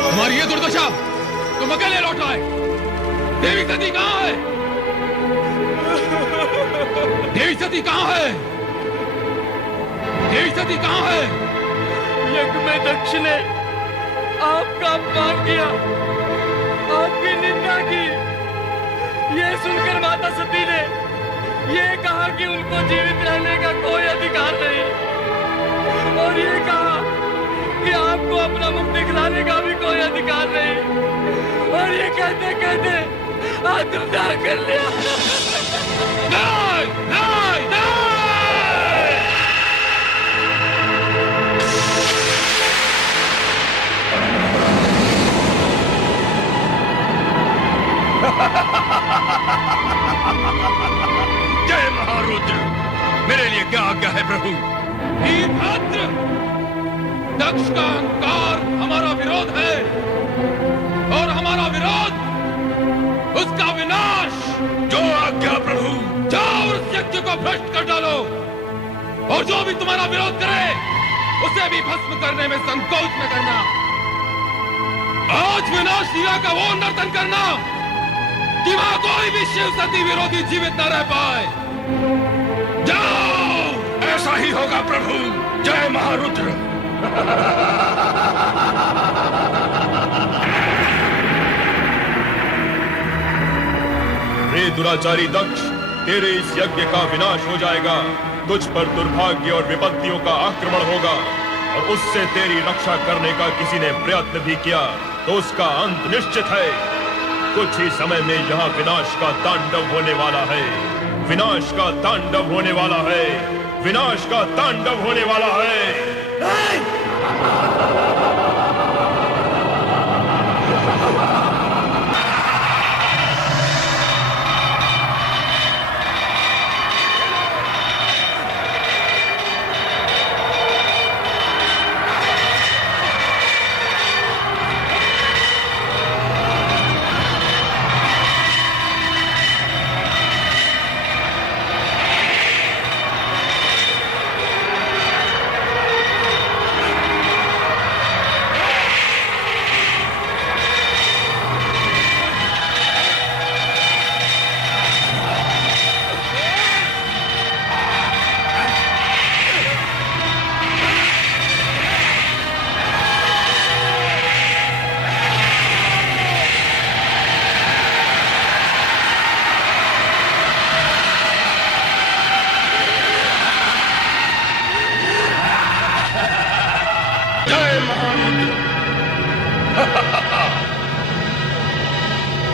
तुम्हारी ये दुर्दशा तुम अकेले लौट आए। देवी सती कहाँ है? देवी सती कहाँ है? देवी सती कहाँ है? यज्ञ में दक्ष ने आपका अपमान किया, आपकी निंदा की। ये सुनकर माता सती ने ये कहा कि उनको जीवित रहने का कोई अधिकार नहीं, और ये कहा कि आपको अपना मुख दिखलाने का भी कोई अधिकार नहीं, और ये कहते कहते आत्मदाह कर लिया। नहीं, नहीं, नहीं! जय महारुद्र, मेरे लिए क्या आज्ञा है प्रभु? वीरभद्र, दक्ष का अहंकार हमारा विरोध है, और हमारा विरोध उसका विनाश। जो आज्ञा प्रभु। जाओ उस यज्ञ को भ्रष्ट कर डालो, और जो भी तुम्हारा विरोध करे उसे भी भस्म करने में संकोच न करना। आज विनाश लीला का वो नर्तन करना कि वहां कोई भी शिव सती विरोधी जीवित न रह पाए। जाओ! ऐसा ही होगा प्रभु। जय महारुद्र। रे दुराचारी दक्ष, तेरे इस यज्ञ का विनाश हो जाएगा। तुझ पर दुर्भाग्य और विपत्तियों का आक्रमण होगा, और उससे तेरी रक्षा करने का किसी ने प्रयत्न भी किया तो उसका अंत निश्चित है। कुछ ही समय में यहाँ विनाश का तांडव होने वाला है। विनाश का तांडव होने वाला है। विनाश का तांडव होने वाला है।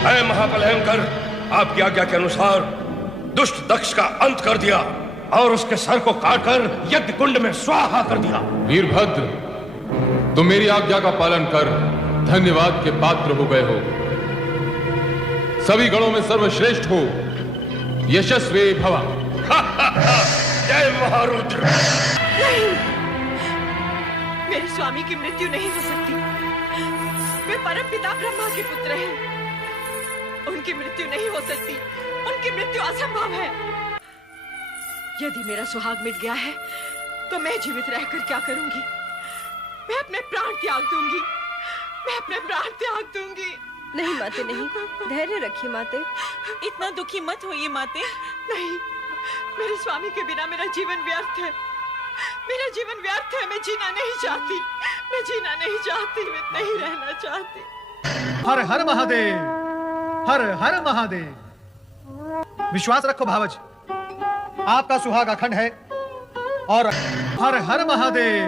मैं महाबलयंकर आपकी आज्ञा के अनुसार दुष्ट दक्ष का अंत कर दिया और उसके सर को काटकर यज्ञ कुंड में स्वाहा कर दिया। वीरभद्र, तुम मेरी आज्ञा का पालन कर धन्यवाद के पात्र हो गए हो। सभी गणों में सर्वश्रेष्ठ हो। यशस्वी भवा। जय महारुद्र। नहीं, मेरे स्वामी की मृत्यु नहीं हो सकती। वे परम पिता ब्रह्मा के पुत्र हैं। उनकी मृत्यु नहीं हो सकती। उनकी मृत्यु असंभव है। यदि मेरा सुहाग मिट गया है तो मैं जीवित रहकर क्या करूंगी? मैं अपने प्राण त्याग दूंगी। मैं अपने प्राण त्याग दूंगी। नहीं माते, नहीं, धैर्य रखिए माते। इतना दुखी मत होइए माते। नहीं, मेरे स्वामी के बिना मेरा जीवन व्यर्थ है। मेरा जीवन व्यर्थ है। मैं जीना नहीं चाहती। मैं जीना नहीं चाहती। मैं नहीं रहना चाहती। हर हर महादेव, हर हर महादेव। विश्वास रखो भावज, आपका सुहाग अखंड है। और हर हर महादेव,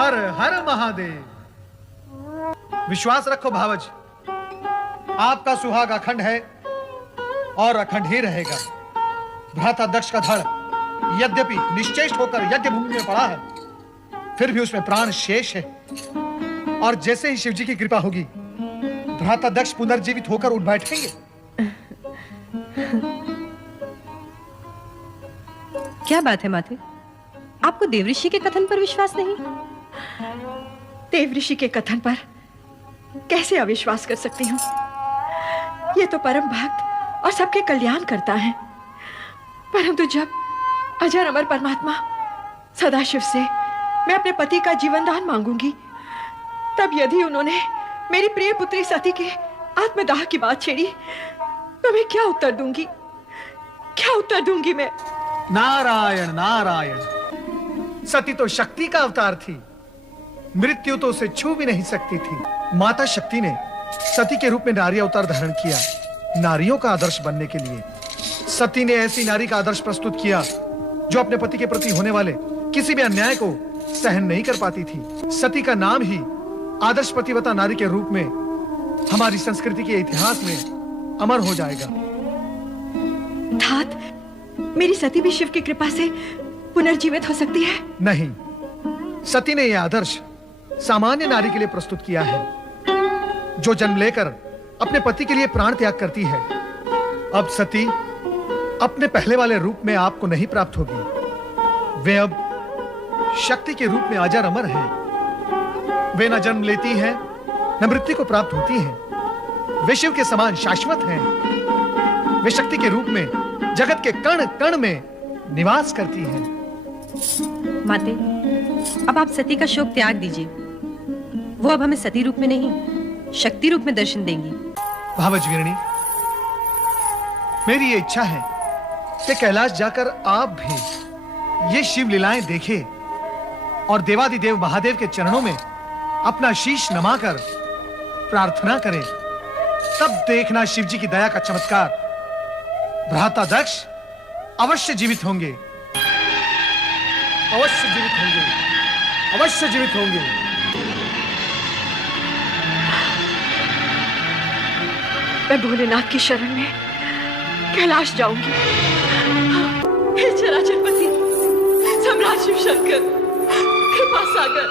हर हर महादेव। विश्वास रखो भावज, आपका सुहाग अखंड है और अखंड ही रहेगा। भ्राता दक्ष का धड़ यद्यपि निश्चेष्ट होकर यज्ञ भूमि में पड़ा है, फिर भी उसमें प्राण शेष है। और जैसे ही शिवजी की कृपा होगी, भ्राता दक्ष पुनर्जीवित होकर उठ बैठेंगे। क्या बात है माते, आपको देवऋषि के कथन पर विश्वास नहीं? देवऋषि के कथन पर कैसे अविश्वास कर सकती हूँ? ये तो परम भक्त और सबके कल्याण करता है। परंतु जब अजर अमर परमात्मा सदाशिव से मैं अपने पति का जीवन दान मांगूंगी, तब यदि उन्होंने मेरी प्रिय पुत्री सती के आत्मदाह की बात छेड़ी तो मैं क्या उत्तर दूंगी? क्या उत्तर दूंगी मैं? नारायण नारायण, सती तो शक्ति का अवतार थी, मृत्यु तो उसे छू भी नहीं सकती थी। माता शक्ति ने सती के रूप में नारी अवतार धारण किया, नारियों का आदर्श बनने के लिए। सती ने ऐसी नारी का आदर्श प्रस्तुत किया जो अपने पति के प्रति होने वाले किसी भी अन्याय को सहन नहीं कर पाती थी। सती का नाम ही आदर्श पतिव्रता नारी के रूप में हमारी संस्कृति के इतिहास में अमर हो जाएगा। तात, मेरी सती भी शिव की कृपा से पुनर्जीवित हो सकती है? नहीं, सती ने यह आदर्श सामान्य नारी के लिए प्रस्तुत किया है, जो जन्म लेकर अपने पति के लिए प्राण त्याग करती है। अब सती अपने पहले वाले रूप में आपको नहीं प्राप्त होगी। वे अब शक्ति के रूप में अजर अमर हैं। वे न जन्म लेती हैं, न मृत्यु को प्राप्त होती हैं। वे शिव के समान शाश्वत हैं। वे शक्ति के रूप में जगत के कण कण में निवास करती हैं। माते, अब आप सती का शोक त्याग दीजिए। वो अब हमें सती रूप में नहीं, शक्ति रूप में दर्शन देंगी। भावजवीरणी, मेरी ये इच्छा है कि कैलाश जाकर आप भी ये शिव लीलाएं देखें और देवादिदेव महादेव के चरणों में अपना शीश नमाकर प्रार्थना करें। तब देखना शिव जी की दया का चमत्कार। भ्राता दक्ष अवश्य जीवित होंगे, अवश्य जीवित होंगे, अवश्य जीवित होंगे। मैं भोलेनाथ की शरण में कैलाश जाऊंगी। हे चराचरपति, सम्राट शिव शंकर, कृपा सागर,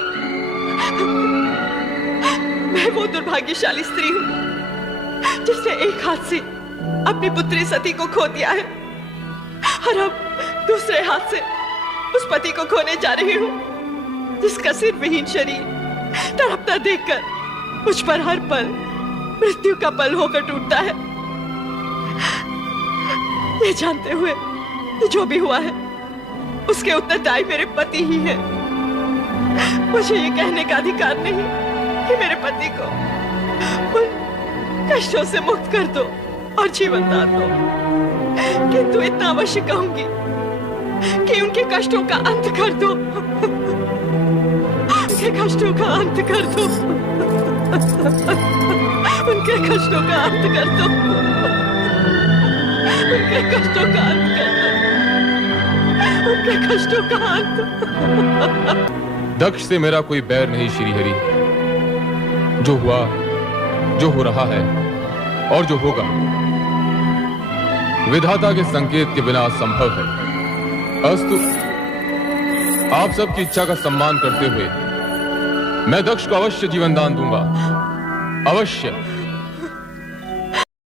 मैं वो दुर्भाग्यशाली स्त्री हूँ जिसने एक हाथ से अपनी पुत्री सती को खो दिया है और अब दूसरे हाथ से उस पति को खोने जा रही हूँ जिसका सिर विहीन शरीर तड़पता देखकर मुझ पर हर पल मृत्यु का पल होकर टूटता है। ये जानते हुए कि जो भी हुआ है उसके उत्तरदायी मेरे पति ही है। मुझे ये कहने का अधिकार नहीं कि मेरे पति को उन कष्टों से मुक्त कर दो और जीवन दान दो, किंतु इतना अवश्य कहूंगी कि उनके कष्टों का अंत कर दो, उनके कष्टों का अंत कर दो, उनके कष्टों का अंत कर दो, उनके कष्टों का अंत कर दो, उनके कष्टों का अंत। दक्ष से मेरा कोई बैर नहीं श्रीहरि। जो हुआ, जो हो रहा है और जो होगा विधाता के संकेत के बिना असंभव है। अस्तु, आप सबकी इच्छा का सम्मान करते हुए मैं दक्ष को अवश्य जीवन दान दूंगा, अवश्य।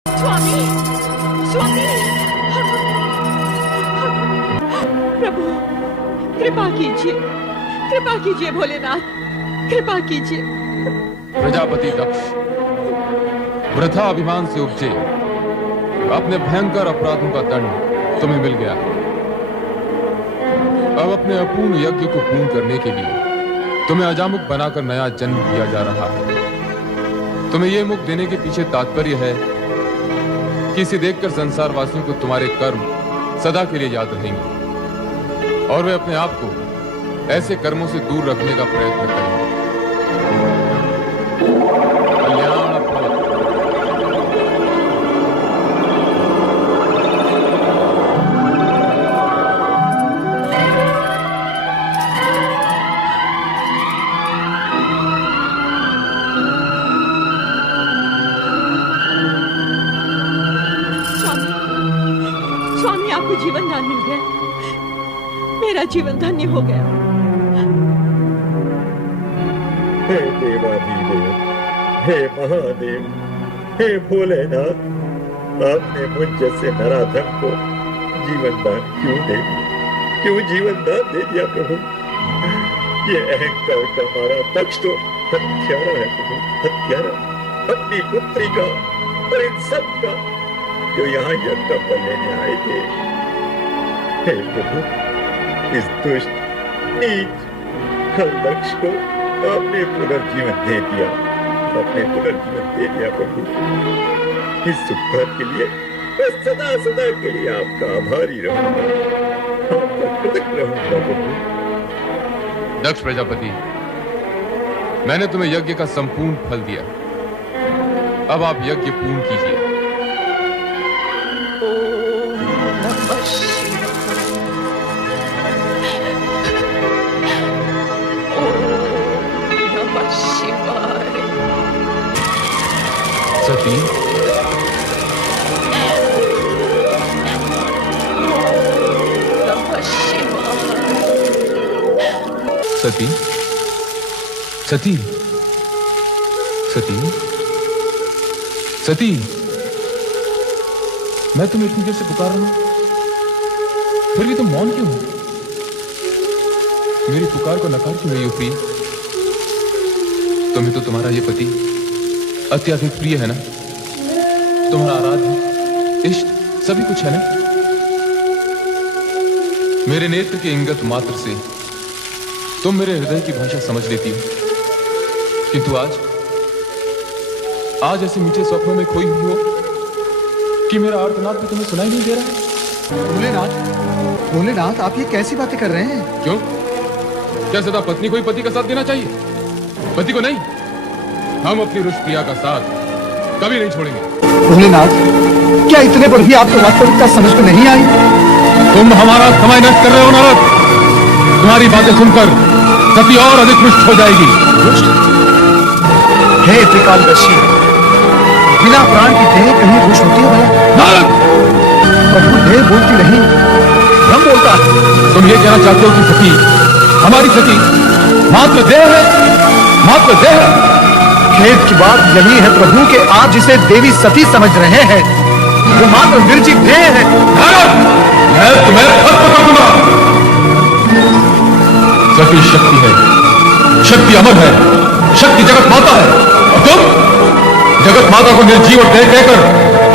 स्वामी, स्वामी, प्रभु कृपा कीजिए, कृपा कीजिए भोलेनाथ, कृपा कीजिए। प्रजापति दक्ष वृथा अभिमान से उपजे अपने भयंकर अपराधों का दंड तुम्हें मिल गया। अब अपने अपूर्ण यज्ञ को पूर्ण करने के लिए तुम्हें अजामुख बनाकर नया जन्म दिया जा रहा है। तुम्हें यह मुख देने के पीछे तात्पर्य है कि इसे देखकर संसार वासियों को तुम्हारे कर्म सदा के लिए याद रहेंगे और वे अपने आप को ऐसे कर्मों से दूर रखने का प्रयत्न करेंगे। कल्याण भवतु। स्वामी, आपको जीवन दान मिल गया, मेरा जीवन धन्य हो गया। हे देवाधिदेव, हे महादेव, हे भोलेनाथ, आपने मुझ जैसे नराधम को जीवन दान क्यों जीवन दान दे दिया प्रभु? ये अहंकार का हमारा दक्ष तो हत्यारा है प्रभु, हत्यारा, अपनी पुत्री का और इन सब का जो यहाँ यज्ञ पर लेने आए थे। हे प्रभु, इस दुष्ट नीच दक्ष को आपने पुनर्जीवन दे दिया, आपने पुनर्जीवन दे दिया प्रभु। इस उपकार के लिए मैं सदा सदा के लिए आपका आभारी रहूंगा, आपका कृतज्ञ रहूंगा प्रभु। दक्ष प्रजापति, मैंने तुम्हें यज्ञ का संपूर्ण फल दिया, अब आप यज्ञ पूर्ण कीजिए। सती, सती, सती, सती, सती, मैं तुम्हें इतनी देर से पुकार रहा हूं, फिर भी तुम मौन क्यों हो? मेरी पुकार को नकार क्यों रही हो प्रिय? तुम्हें तो तुम्हारा ये पति अत्यधिक प्रिय है ना? तुम्हारा आराध्य, इष्ट सभी कुछ है ना? मेरे नेत्र के इंगत मात्र से तुम मेरे हृदय की भाषा समझ लेती हो, किंतु आज ऐसे मीठे स्वप्नों में खोई हुई हो कि मेरा आर्तनाद भी तुम्हें सुनाई नहीं दे रहा है। भोलेनाथ, भोलेनाथ, आप ये कैसी बातें कर रहे हैं? क्यों? क्या सदा पत्नी को ही पति का साथ देना चाहिए, पति को नहीं? हम अपनी रुष्ट प्रिया का साथ कभी नहीं छोड़ेंगे। भोलेनाथ, क्या इतने पर भी आपको वास्तविकता समझ में नहीं आई? तुम हमारा समय नष्ट कर रहे हो नारद। तुम्हारी बातें सुनकर सती और अधिक रुष्ट हो जाएगी। हे त्रिकालदर्शी, बिना प्राण की देह कहीं रुष्ट होती है भला? नारद, प्रभु देह बोलती नहीं, हम बोलता है। तुम ये कहना चाहते हो कि सती, हमारी सती मात्र देह है, मात्र देह है? खेद की बात यही है प्रभु कि आप जिसे देवी सती समझ रहे हैं वो मात्र निर्जीव देह है। नारद, मैं तुम्हें खत्म कर दूंगा। सती शक्ति है, शक्ति अमर है, शक्ति जगत माता है, और तुम जगत माता को निर्जीव और देह कहकर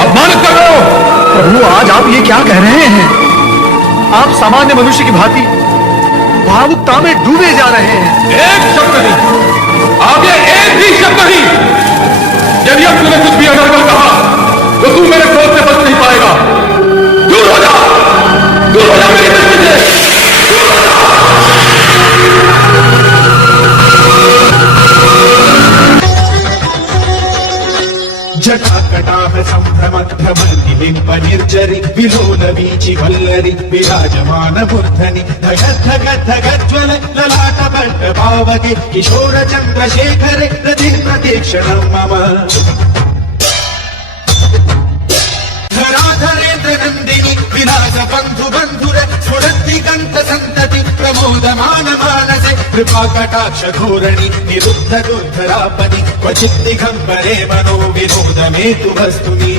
अपमानित कर रहे हो। प्रभु, आज आप ये क्या कह रहे हैं? आप सामान्य मनुष्य की भांति भावुकता में डूबे जा रहे हैं। एक शब्द नहीं, आगे एक भी शब्द नहीं। यदि अब तूने कुछ भी अगर कहा तो तू मेरे क्रोध से बच नहीं पाएगा। दूर हो जा, दूर हो जा मेरी दृष्टि से। जटाकटाह संभ्रम भ्रमलिम्ब निर्जरि विलोल वीचि वल्लरि विराजमान मूर्धनि धगत् धगत् धगत् ज्वल ललाट पट्ट पावके किशोर चन्द्रशेखरे रति प्रतीक्षणं मम धराधरेन्द्र नन्दिनि विलास बन्धु बन्धुर स्फुरन्ति कण्ठ सन्तति प्रमोदमान मानसे कृपा कटाक्ष धोरणि निरुद्ध दुर्धरापनि क्वचित् दिगम्बरे मनो विनोद मेतु वस्तुनि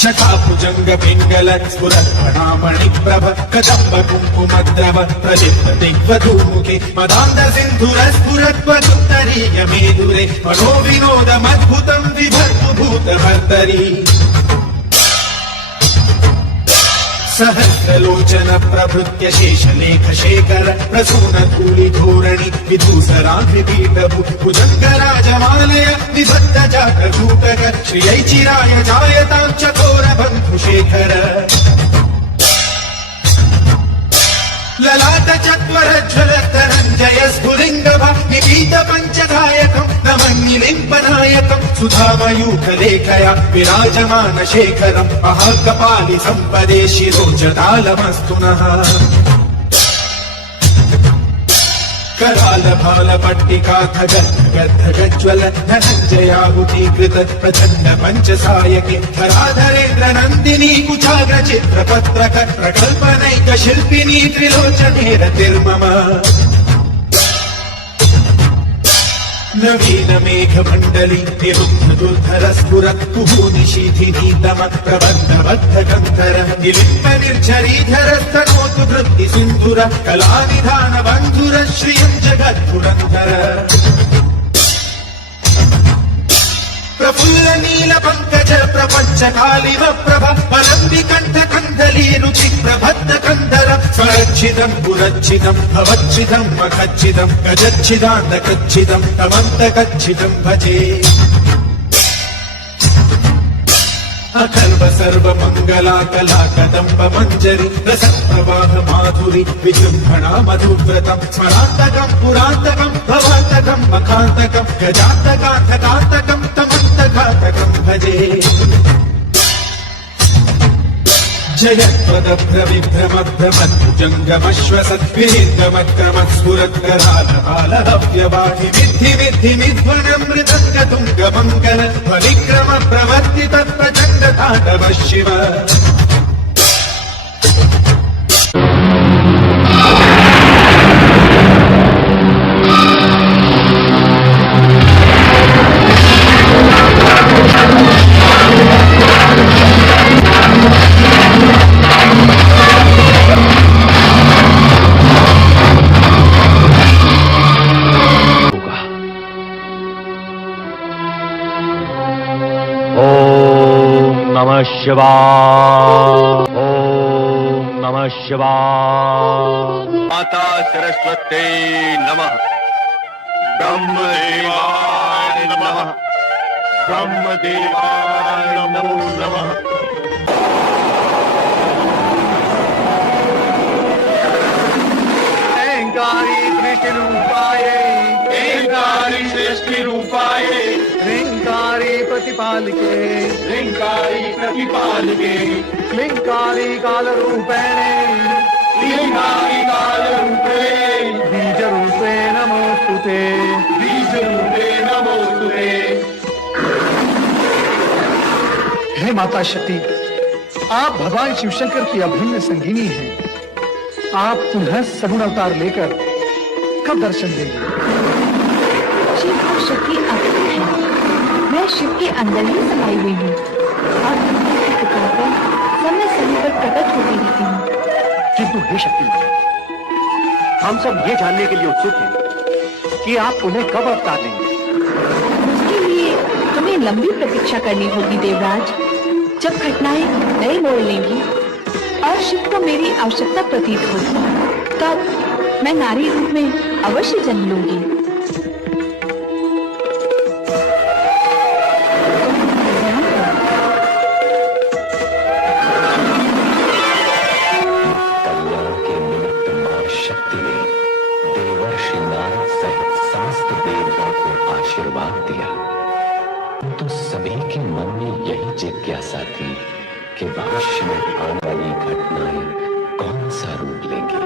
जटाभुजंग पिंगल स्फुरत् फणामणि प्रभ कदम्ब कुङ्कुमद्रव प्रदीप्त दिग्वधूमुखे मदान्ध सिन्धुर स्फुरत् त्वदुत्तरीय मेदुरे मनो विनोदमद्भुतं विभर्तु भूतभर्तरि सहस्रलोचन प्रभृत्य शेषलेख शेखर प्रसून धूलि धोरणि विधूसराभिपीठभु भुजङ्गराजमालय निबद्ध जातकूटक श्रियै चिराय जायतां चकोर बन्धुशेखर ललाट चत्वर ज्वल धनञ्जय स्फुलिङ्गभ निपीत पञ्चधायकं नमन्निलिम्बनायकं सुधामयूखलेखया विराजमान शेखरं महाकपालि सम्पदे शिरोजटालमस्तु नः कराल भाल पट्टिका धगज्वल धनञ्जयाहुतीकृत प्रचण्ड पञ्चसायके धराधरेन्द्र नन्दिनी कुचाग्र चित्रपत्रक प्रकल्पनैक शिल्पिनी त्रिलोचने रतिर्मम नवीन मेघ मंडली निरुद्ध दुर्धर स्फुरत् कुहूनिशीथिनी दम प्रबद्ध बद्ध गन्धर निलिम्ब निर्झरीधर स्तनोतु वृत्ति सिन्धुर कलानिधान बन्धुर श्रियं जगद्गुणन्धर प्रफुल्ल नील पंकज प्रपंच कालिव प्रभ परम्बिकण्ठ कन्दली रुचि प्रबद्ध कंधर स्वरच्छिदं पुरच्छिदं भवच्छिदं मखच्छिदं गजच्छिदान्तकच्छिदं तमन्तकच्छिदं भजे अकल्प सर्व मंगला कला कदम्ब मंजरी रस प्रवाह माधुरी विजृंभणा मधुव्रतम स्मरांतकम पुरांतकम भवांतकम मखांतकम गजांतकांतकांतकम तमंतकांतकम भजे जयत्वदभ्रविभ्रमभ्रमद्भुजङ्गमश्वसद्विनिर्गमत्क्रमत्स्फुरत्करालहालहव्यवाहि विद्धि विद्धि विध्वनमृदङ्गतुङ्गमङ्गल फलिक्रम प्रवर्ति तत्प्रचण्डताण्डव शिव नमः शिवाय ओम नमः शिवाय माता सरस्वती नमः ब्रह्मदेवाय नमः ब्रह्मदेवाय नमो नमः ह्रींकारी सृष्टि रूपाय ह्रींकारी सृष्टि रूपाय ह्रींकारी प्रतिपालिके ह्रींकारी प्रतिपालिके क्लींकारी काल रूपेणे ह्रींकारी काल रूपे बीज रूपे नमोस्तुते बीज रूपे नमोस्तुते हे माता शक्ति, आप भगवान शिवशंकर की अभिन्न संगिनी हैं। आप पुनः सगुण अवतार लेकर कब दर्शन देंगे? शिव और शक्ति अवतार है। मैं शिव के अंदर ही समाई हुई हूँ और उनकी कृपा पर समय समय पर प्रकट होती रहती हूँ। किंतु हे शक्ति, हम सब ये जानने के लिए उत्सुक हैं कि आप उन्हें कब अवतार लेंगे। उसके लिए तुम्हें लंबी प्रतीक्षा करनी होगी देवराज। जब घटनाएं नए मोड़ लेंगी और शिव को मेरी आवश्यकता प्रतीत होगी, तब मैं नारी रूप में अवश्य जन्म लूंगी। कल्याण के निमित्त मां शक्ति ने देवर्षि नारद सहित समस्त देवताओं को आशीर्वाद दिया। तो सभी के मन में यही जिज्ञासा थी कि भविष्य में आने वाली घटनाएं कौन सा रूप लेंगी।